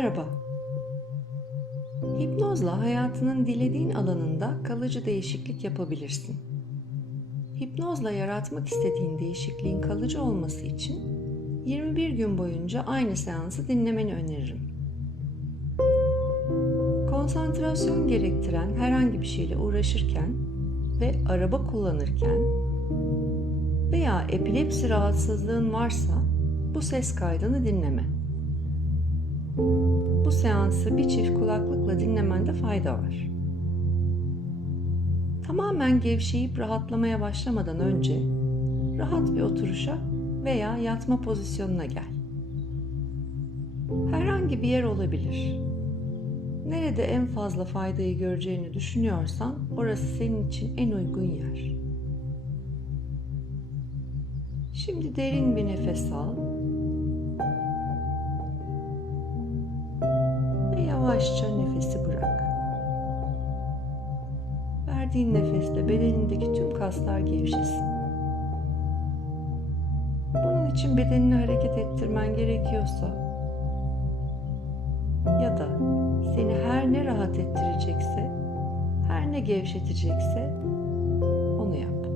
Merhaba. Hipnozla hayatının dilediğin alanında kalıcı değişiklik yapabilirsin. Hipnozla yaratmak istediğin değişikliğin kalıcı olması için 21 gün boyunca aynı seansı dinlemeni öneririm. Konsantrasyon gerektiren herhangi bir şeyle uğraşırken ve araba kullanırken veya epilepsi rahatsızlığın varsa bu ses kaydını dinleme. Bu seansı bir çift kulaklıkla dinlemende fayda var. Tamamen gevşeyip rahatlamaya başlamadan önce rahat bir oturuşa veya yatma pozisyonuna gel. Herhangi bir yer olabilir. Nerede en fazla faydayı göreceğini düşünüyorsan orası senin için en uygun yer. Şimdi derin bir nefes al yavaşça nefesi bırak. Verdiğin nefeste bedenindeki tüm kaslar gevşesin. Bunun için bedenini hareket ettirmen gerekiyorsa ya da seni her ne rahat ettirecekse, her ne gevşetecekse onu yap.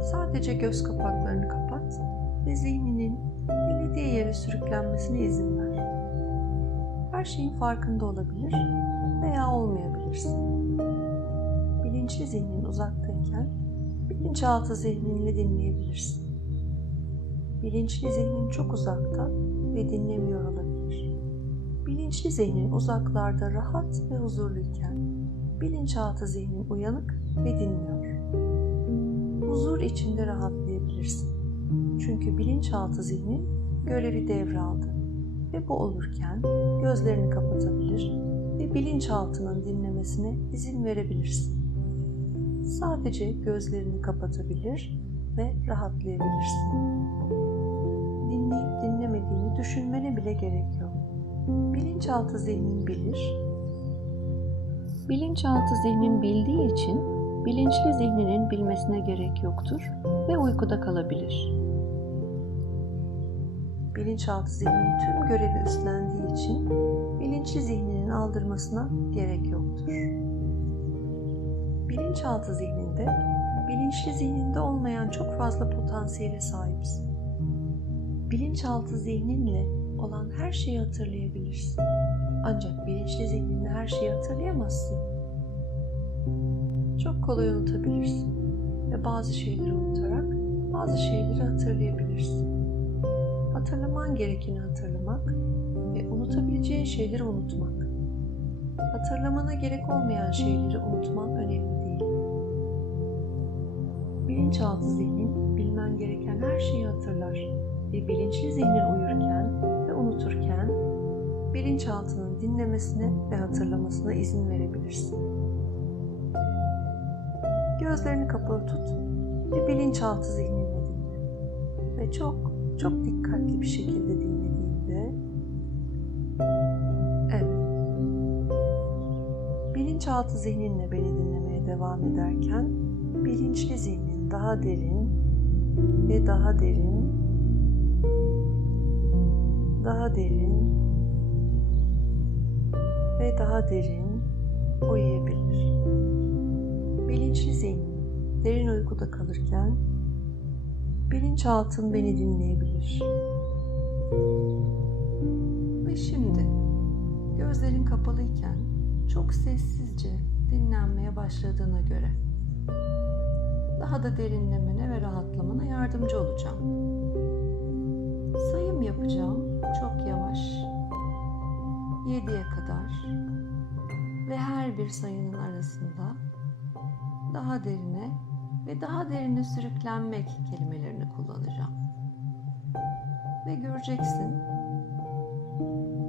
Sadece göz kapaklarını kapat ve zihninin dilediği yere sürüklenmesine izin ver. Her şeyin farkında olabilir veya olmayabilirsin. Bilinçli zihnin uzaktayken bilinçaltı zihninle dinleyebilirsin. Bilinçli zihnin çok uzakta ve dinlemiyor olabilir. Bilinçli zihnin uzaklarda rahat ve huzurluyken bilinçaltı zihnin uyanık ve dinliyor. Huzur içinde rahatlayabilirsin. Çünkü bilinçaltı zihnin görevi devraldı ve bu olurken gözlerini kapatabilir ve bilinçaltının dinlemesine izin verebilirsin. Sadece gözlerini kapatabilir ve rahatlayabilirsin. Dinleyip dinlemediğini düşünmene bile gerek yok. Bilinçaltı zihnin bilir. Bilinçaltı zihnin bildiği için bilinçli zihninin bilmesine gerek yoktur ve uykuda kalabilir. Bilinçaltı zihnin tüm görevi üstlendiği için bilinçli zihninin aldırmasına gerek yoktur. Bilinçaltı zihninde bilinçli zihninde olmayan çok fazla potansiyele sahipsin. Bilinçaltı zihninle olan her şeyi hatırlayabilirsin. Ancak bilinçli zihninle her şeyi hatırlayamazsın. Çok kolay unutabilirsin ve bazı şeyleri unutarak bazı şeyleri hatırlayabilirsin. Hatırlaman gerekeni hatırlamak ve unutabileceğin şeyleri unutmak. Hatırlamana gerek olmayan şeyleri unutman önemli değil. Bilinçaltı zihnin bilmen gereken her şeyi hatırlar ve bilinçli zihnin uyurken ve unuturken bilinçaltının dinlemesine ve hatırlamasına izin verebilirsin. Gözlerini kapalı tut ve bilinçaltı zihninle dinle. Ve çok çok dikkatli bir şekilde dinlediğinde evet bilinçaltı zihninle beni dinlemeye devam ederken bilinçli zihnin daha derin ve daha derin daha derin ve daha derin uyuyabilir. Bilinçli zihin derin uykuda kalırken bilinçaltın beni dinleyebilir. Ve şimdi gözlerin kapalıyken çok sessizce dinlenmeye başladığına göre daha da derinlemene ve rahatlamana yardımcı olacağım. Sayım yapacağım çok yavaş. 7'ye kadar ve her bir sayının arasında daha derine ve daha derine sürüklenmek kelimelerini kullanacağım. Ve göreceksin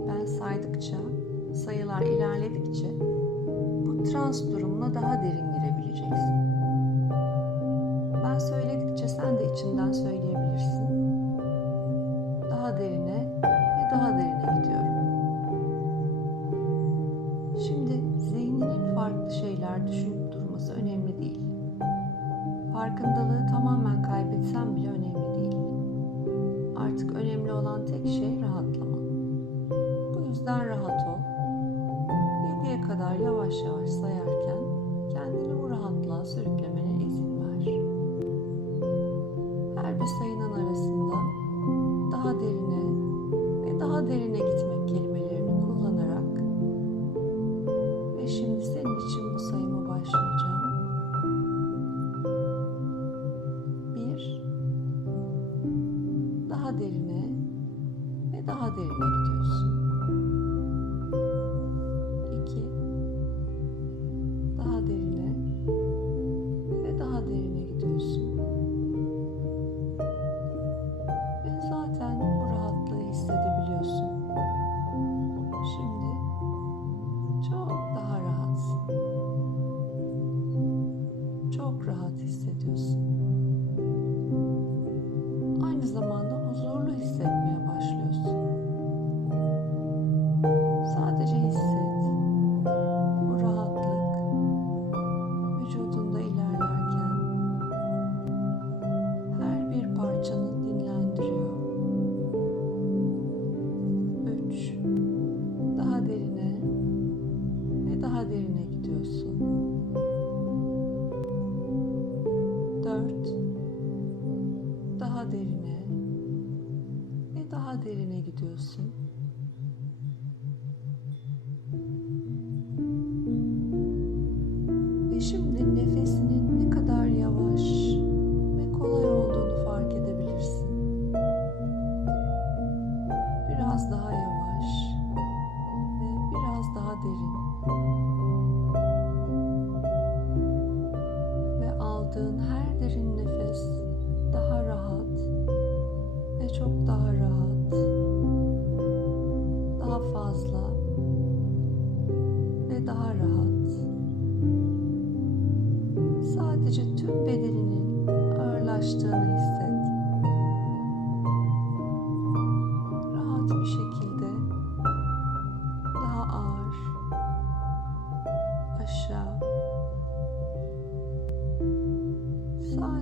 ben saydıkça, sayılar ilerledikçe bu trans durumuna daha derin girebileceksin. Ben söyledikçe sen de içinden söyleyebilirsin. farkındalığı tamamen kaybetsem bile önemli değil. Artık önemli olan tek şey rahatlama. Bu yüzden rahat ol. 7'ye kadar yavaş yavaş sayarken kendini bu rahatlığa sürüklemene izin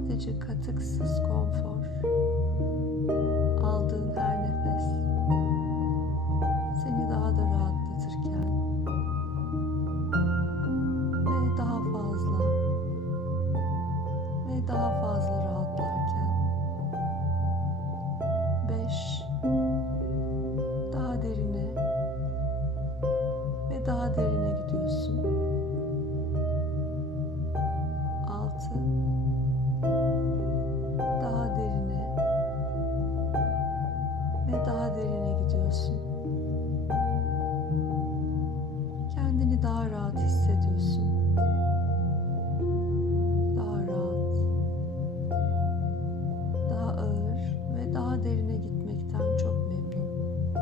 sadece katıksız konfor aldığın her nefes. derine gitmekten çok memnun.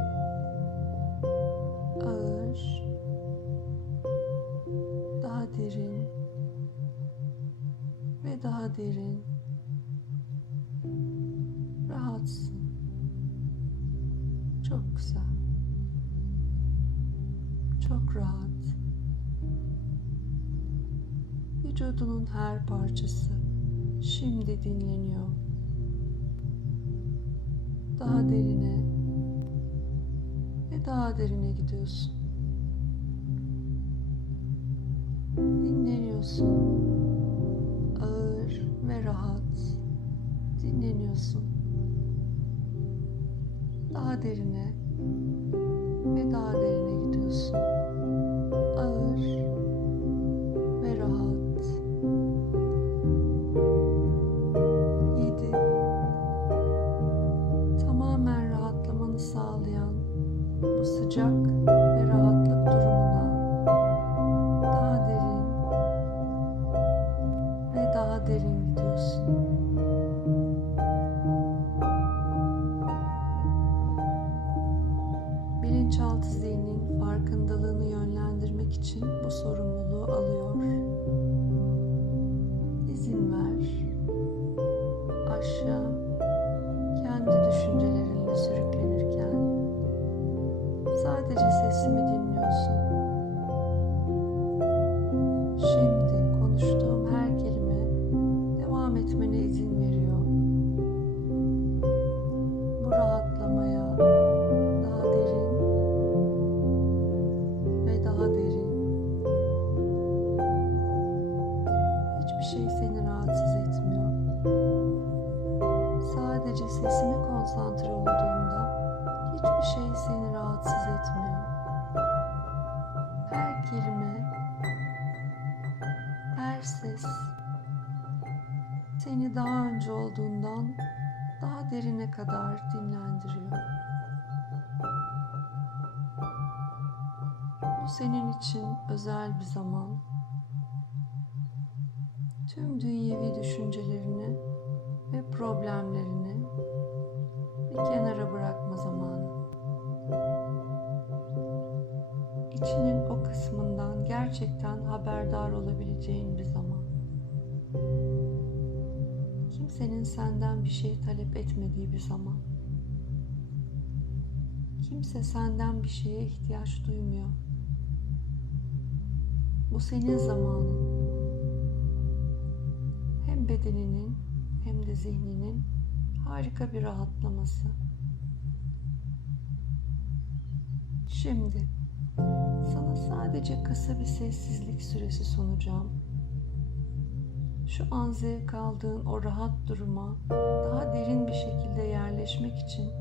Ağır, daha derin ve daha derin. Rahatsın. Çok güzel. Çok rahat. Vücudunun her parçası şimdi dinleniyor daha derine ve daha derine gidiyorsun. Dinleniyorsun. Ağır ve rahat. Dinleniyorsun. Daha derine ve daha derine gidiyorsun. Dünyevi düşüncelerini ve problemlerini bir kenara bırakma zamanı. İçinin o kısmından gerçekten haberdar olabileceğin bir zaman. Kimsenin senden bir şey talep etmediği bir zaman. Kimse senden bir şeye ihtiyaç duymuyor. Bu senin zamanın. Bedeninin hem de zihninin harika bir rahatlaması. Şimdi sana sadece kısa bir sessizlik süresi sunacağım. Şu an zevk aldığın o rahat duruma daha derin bir şekilde yerleşmek için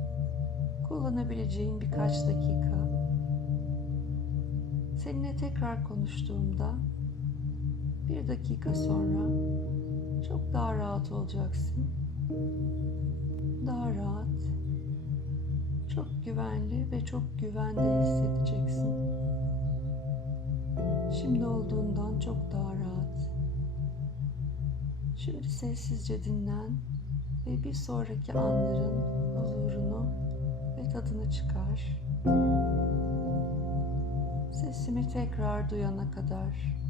kullanabileceğin birkaç dakika. Seninle tekrar konuştuğumda bir dakika sonra çok daha rahat olacaksın. Daha rahat, çok güvenli ve çok güvende hissedeceksin. Şimdi olduğundan çok daha rahat. Şimdi sessizce dinlen ve bir sonraki anların huzurunu ve tadını çıkar. Sesimi tekrar duyana kadar.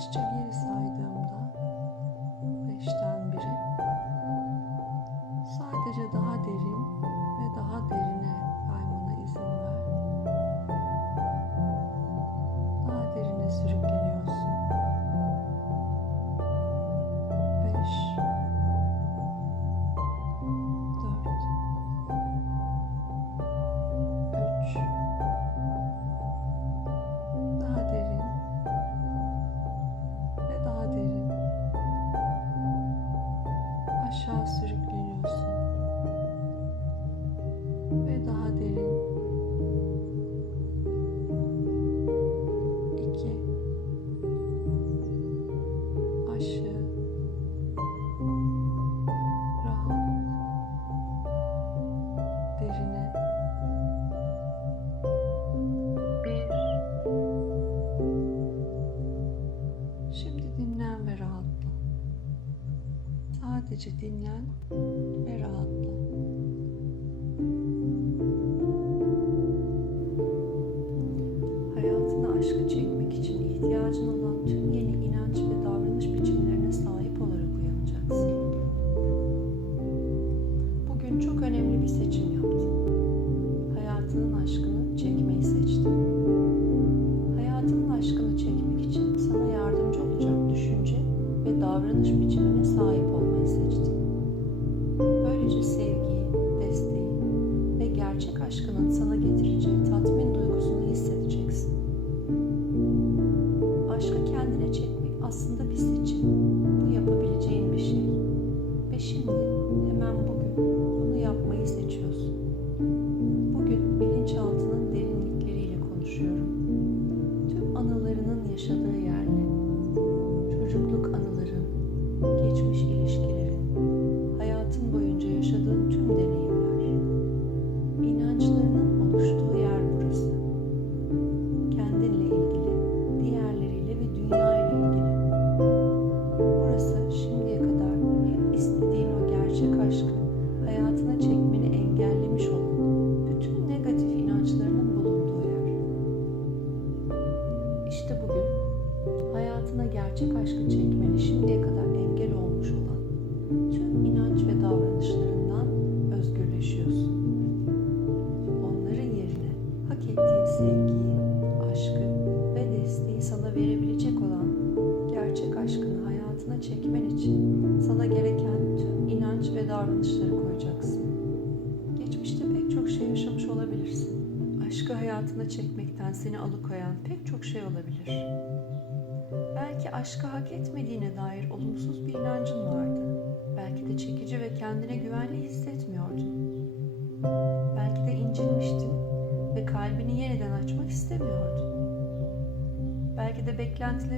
Yavaşça Böylece sevgiyi, desteği ve gerçek aşkının sana getireceği tatmin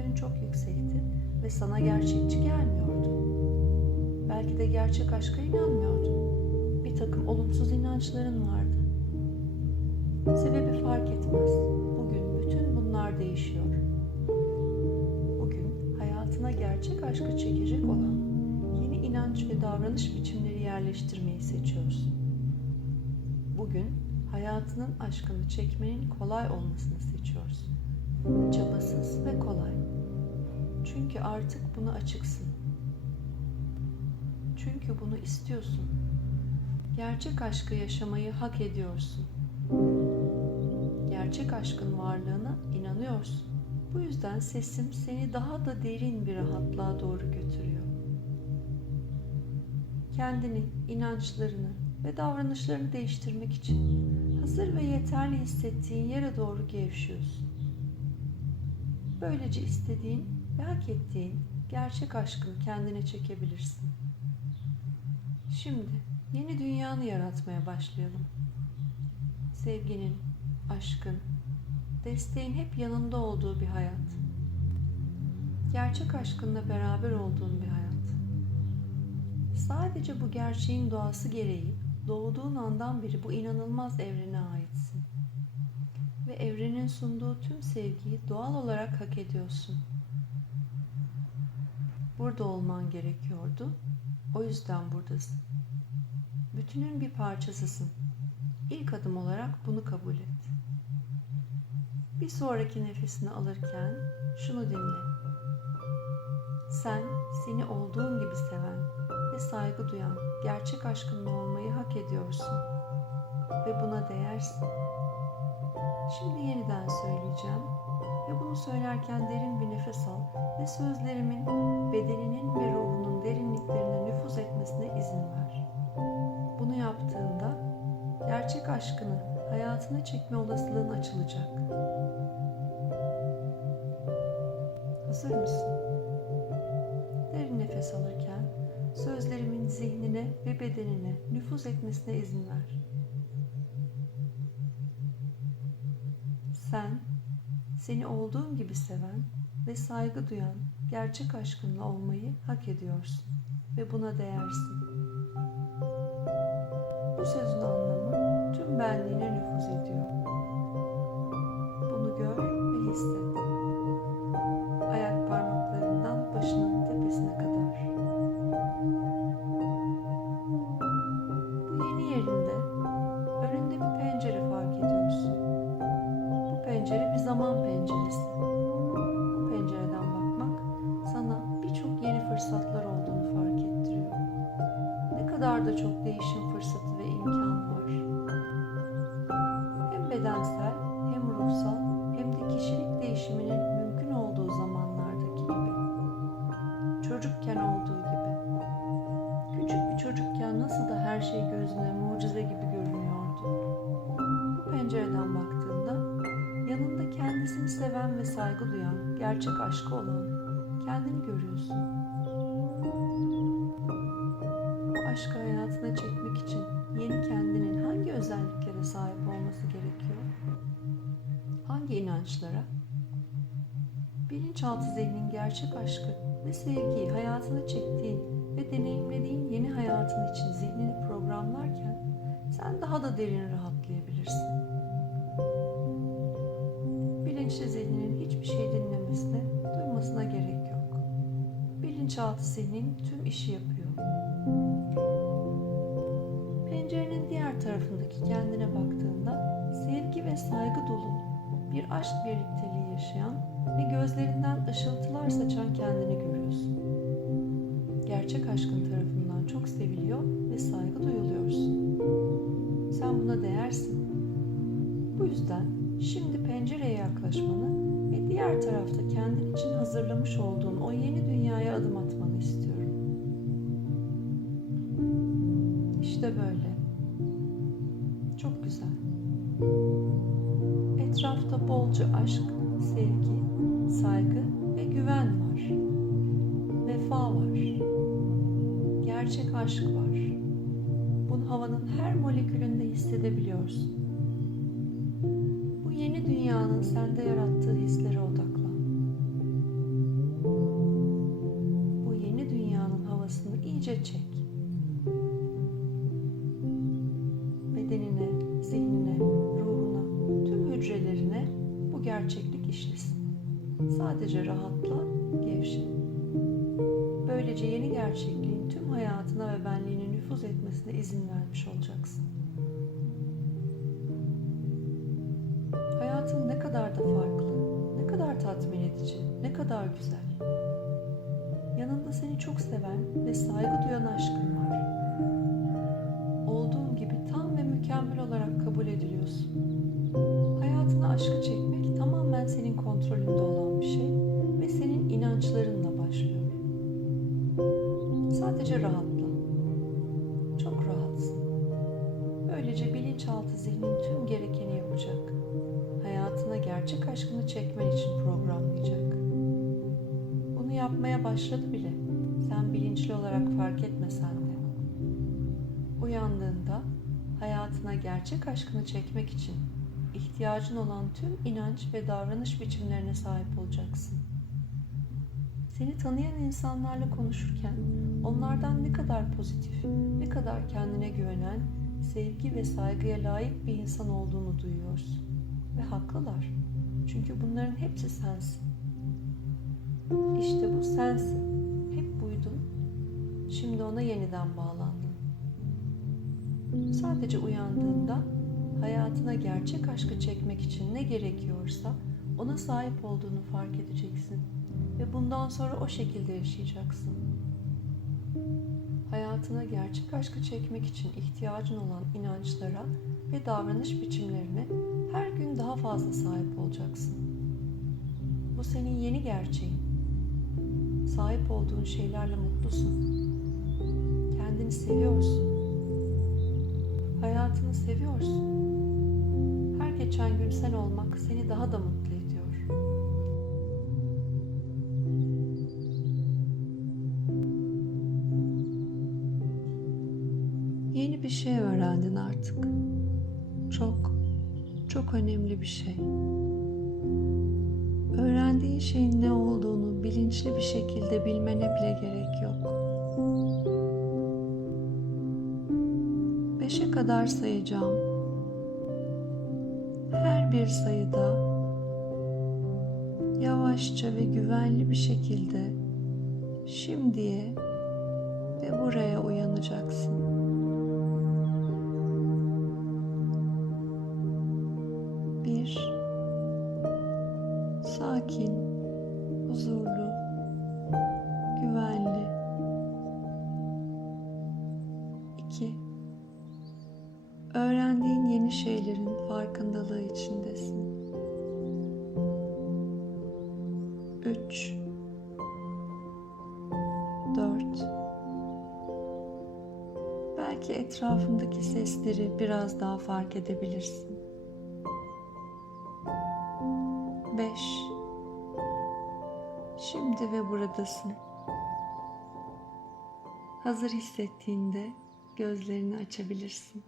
beklentilerin çok yüksekti ve sana gerçekçi gelmiyordu. Belki de gerçek aşka inanmıyordun. Bir takım olumsuz inançların vardı. Sebebi fark etmez. Bugün bütün bunlar değişiyor. Bugün hayatına gerçek aşkı çekecek olan yeni inanç ve davranış biçimleri yerleştirmeyi seçiyorsun. Bugün hayatının aşkını çekmenin kolay olmasını seçiyorsun. Çabasız ve kolay. Çünkü artık buna açıksın. Çünkü bunu istiyorsun. Gerçek aşkı yaşamayı hak ediyorsun. Gerçek aşkın varlığına inanıyorsun. Bu yüzden sesim seni daha da derin bir rahatlığa doğru götürüyor. Kendini, inançlarını ve davranışlarını değiştirmek için hazır ve yeterli hissettiğin yere doğru gevşiyorsun. Böylece istediğin ve hak ettiğin gerçek aşkını kendine çekebilirsin. Şimdi yeni dünyanı yaratmaya başlayalım. Sevginin, aşkın, desteğin hep yanında olduğu bir hayat. Gerçek aşkınla beraber olduğun bir hayat. Sadece bu gerçeğin doğası gereği doğduğun andan beri bu inanılmaz evrene aitsin. Ve evrenin sunduğu tüm sevgiyi doğal olarak hak ediyorsun. Burada olman gerekiyordu. O yüzden buradasın. Bütünün bir parçasısın. İlk adım olarak bunu kabul et. Bir sonraki nefesini alırken şunu dinle. Sen seni olduğun gibi seven ve saygı duyan gerçek aşkınla olmayı hak ediyorsun ve buna değersin. Şimdi yeniden söyleyeceğim ve bunu söylerken derin bir nefes al ve sözlerimin bedeninin ve ruhunun derinliklerine nüfuz etmesine izin ver. Bunu yaptığında gerçek aşkını hayatına çekme olasılığın açılacak. Hazır mısın? Derin nefes alırken sözlerimin zihnine ve bedenine nüfuz etmesine izin ver. Sen, seni olduğun gibi seven ve saygı duyan gerçek aşkınla olmayı hak ediyorsun ve buna değersin. Bu sözün anlamı tüm benliğine nüfuz ediyor. Bunu gör ve hisset. Çocukken olduğu gibi. Küçük bir çocukken nasıl da her şey gözüne mucize gibi görünüyordu. Bu pencereden baktığında yanında kendisini seven ve saygı duyan, gerçek aşkı olan kendini görüyorsun. Bu aşkı hayatına çekmek için yeni kendinin hangi özelliklere sahip olması gerekiyor? Hangi inançlara? Bilinçaltı zihnin gerçek aşkı ve sevgiyi hayatına çektiğin ve deneyimlediğin yeni hayatın için zihnini programlarken sen daha da derin rahatlayabilirsin. Bilinçli zihninin hiçbir şey dinlemesine, duymasına gerek yok. Bilinçaltı zihnin tüm işi yapıyor. Pencerenin diğer tarafındaki kendine baktığında sevgi ve saygı dolu bir aşk birlikteliği yaşayan ne gözlerinden ışıltılar saçan kendini görüyorsun. Gerçek aşkın tarafından çok seviliyor ve saygı duyuluyorsun. Sen buna değersin. Bu yüzden şimdi pencereye yaklaşmanı ve diğer tarafta kendin için hazırlamış olduğun o yeni dünyaya adım atmanı istiyorum. İşte böyle. Çok güzel. Etrafta bolca aşk, sevgi, saygı ve güven var. Vefa var. Gerçek aşk var. Bunu havanın her molekülünde hissedebiliyorsun. Bu yeni dünyanın sende yarattığı hislere odaklan. Sadece rahatla, gevşe. Böylece yeni gerçekliğin tüm hayatına ve benliğine nüfuz etmesine izin vermiş olacaksın. Hayatın ne kadar da farklı, ne kadar tatmin edici, ne kadar güzel. Yanında seni çok seven ve saygı duyan aşkın var. Olduğun gibi tam ve mükemmel olarak kabul ediliyorsun. Hayatına aşkı çekmek tamamen senin kontrolünde olan bir şey ve senin inançlarınla başlıyor. Sadece rahatla. Çok rahatsın. Böylece bilinçaltı zihnin tüm gerekeni yapacak. Hayatına gerçek aşkını çekmen için programlayacak. Bunu yapmaya başladı bile. Sen bilinçli olarak fark etmesen de. Uyandığında hayatına gerçek aşkını çekmek için ihtiyacın olan tüm inanç ve davranış biçimlerine sahip olacaksın. Seni tanıyan insanlarla konuşurken onlardan ne kadar pozitif, ne kadar kendine güvenen, sevgi ve saygıya layık bir insan olduğunu duyuyorsun. Ve haklılar. Çünkü bunların hepsi sensin. İşte bu sensin. Hep buydun. Şimdi ona yeniden bağlandın. Sadece uyandığında hayatına gerçek aşkı çekmek için ne gerekiyorsa ona sahip olduğunu fark edeceksin ve bundan sonra o şekilde yaşayacaksın. Hayatına gerçek aşkı çekmek için ihtiyacın olan inançlara ve davranış biçimlerine her gün daha fazla sahip olacaksın. Bu senin yeni gerçeğin. Sahip olduğun şeylerle mutlusun. Kendini seviyorsun. Hayatını seviyorsun. Geçen gün sen olmak seni daha da mutlu ediyor. Yeni bir şey öğrendin artık. Çok, çok önemli bir şey. Öğrendiğin şeyin ne olduğunu bilinçli bir şekilde bilmene bile gerek yok. Beşe kadar sayacağım. Bir sayıda yavaşça ve güvenli bir şekilde şimdiye ve buraya uyanacaksın. 3 4 Belki etrafındaki sesleri biraz daha fark edebilirsin. 5 Şimdi ve buradasın. Hazır hissettiğinde gözlerini açabilirsin.